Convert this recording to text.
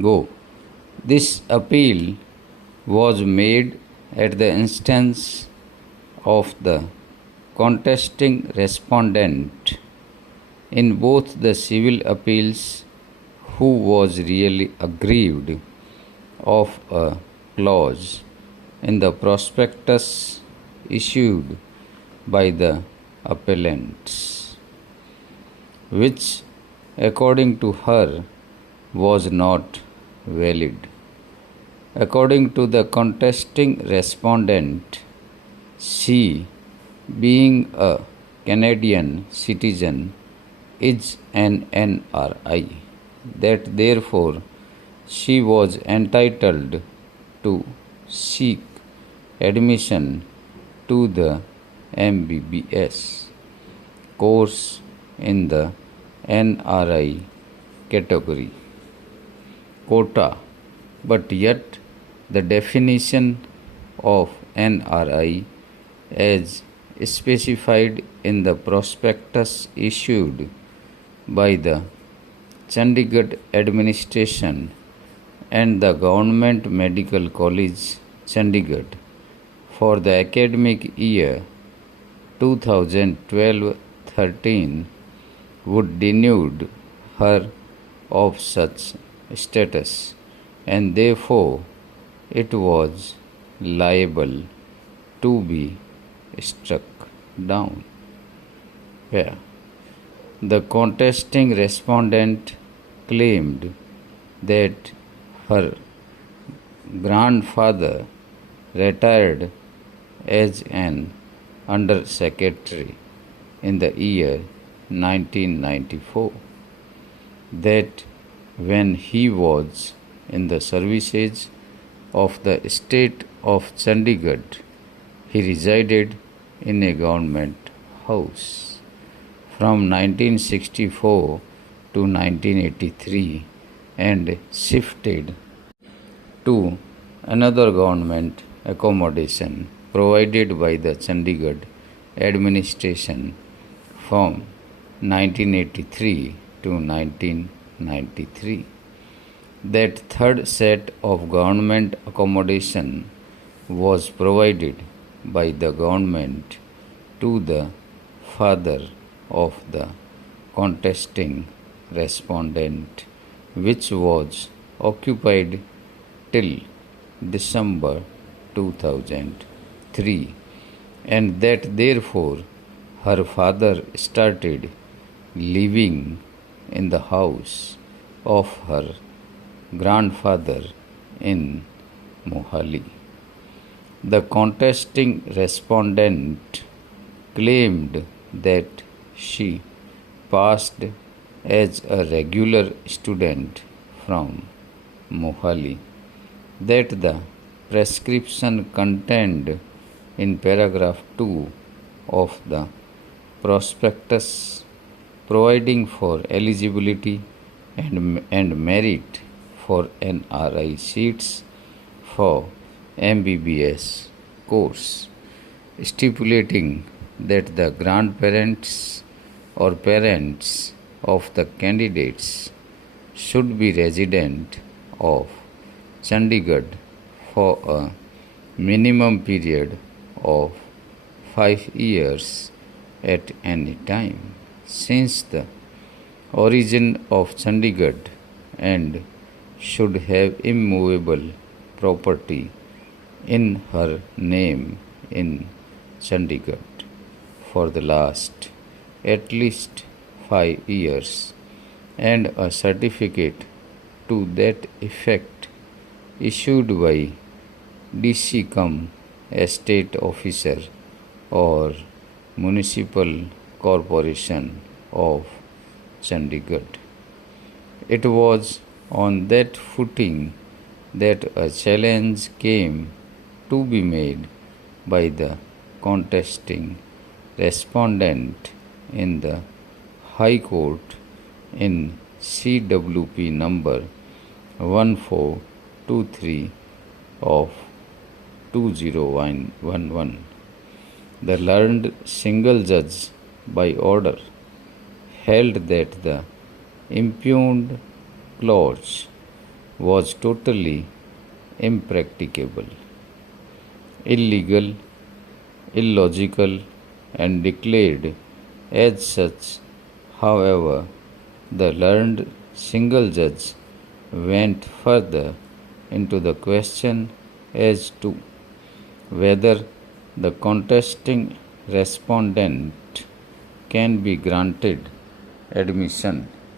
go. This appeal was made at the instance of the contesting respondent in both the civil appeals, who was really aggrieved of a clause in the prospectus issued by the appellants, which, according to her, was not valid. According to the contesting respondent, she, being a Canadian citizen, is an NRI, that therefore she was entitled to seek admission to the MBBS course in the NRI category quota, but yet the definition of NRI as specified in the prospectus issued by the Chandigarh administration and the Government Medical College, Chandigarh, for the academic year 2012-13 would denude her of such status, and therefore it was liable to be struck down. Where the contesting respondent claimed that her grandfather retired as an under secretary in the year 1994, that when he was in the services of the state of Chandigarh, he resided in a government house from 1964 to 1983 and shifted to another government accommodation provided by the Chandigarh administration from 1983 to 1993. That third set of government accommodation was provided by the government to the father of the contesting respondent, which was occupied till December 2003, and that therefore her father started living in the house of her grandfather in Mohali. The contesting respondent claimed that she passed as a regular student from Mohali, that the prescription contained in paragraph 2 of the prospectus providing for eligibility and merit for NRI seats for MBBS course, stipulating that the grandparents or parents of the candidates should be resident of Chandigarh for a minimum period of 5 years at any time since the origin of Chandigarh, and should have immovable property in her name in Chandigarh for the last at least 5 years, and a certificate to that effect issued by DC estate officer or municipal corporation of Chandigarh. It was on that footing that a challenge came to be made by the contesting respondent in the High Court in CWP number 1423 of 2011. The learned single judge by order held that the impugned clause was totally impracticable, illegal, illogical, and declared as such. However, the learned single judge went further into the question as to whether the contesting respondent can be granted admission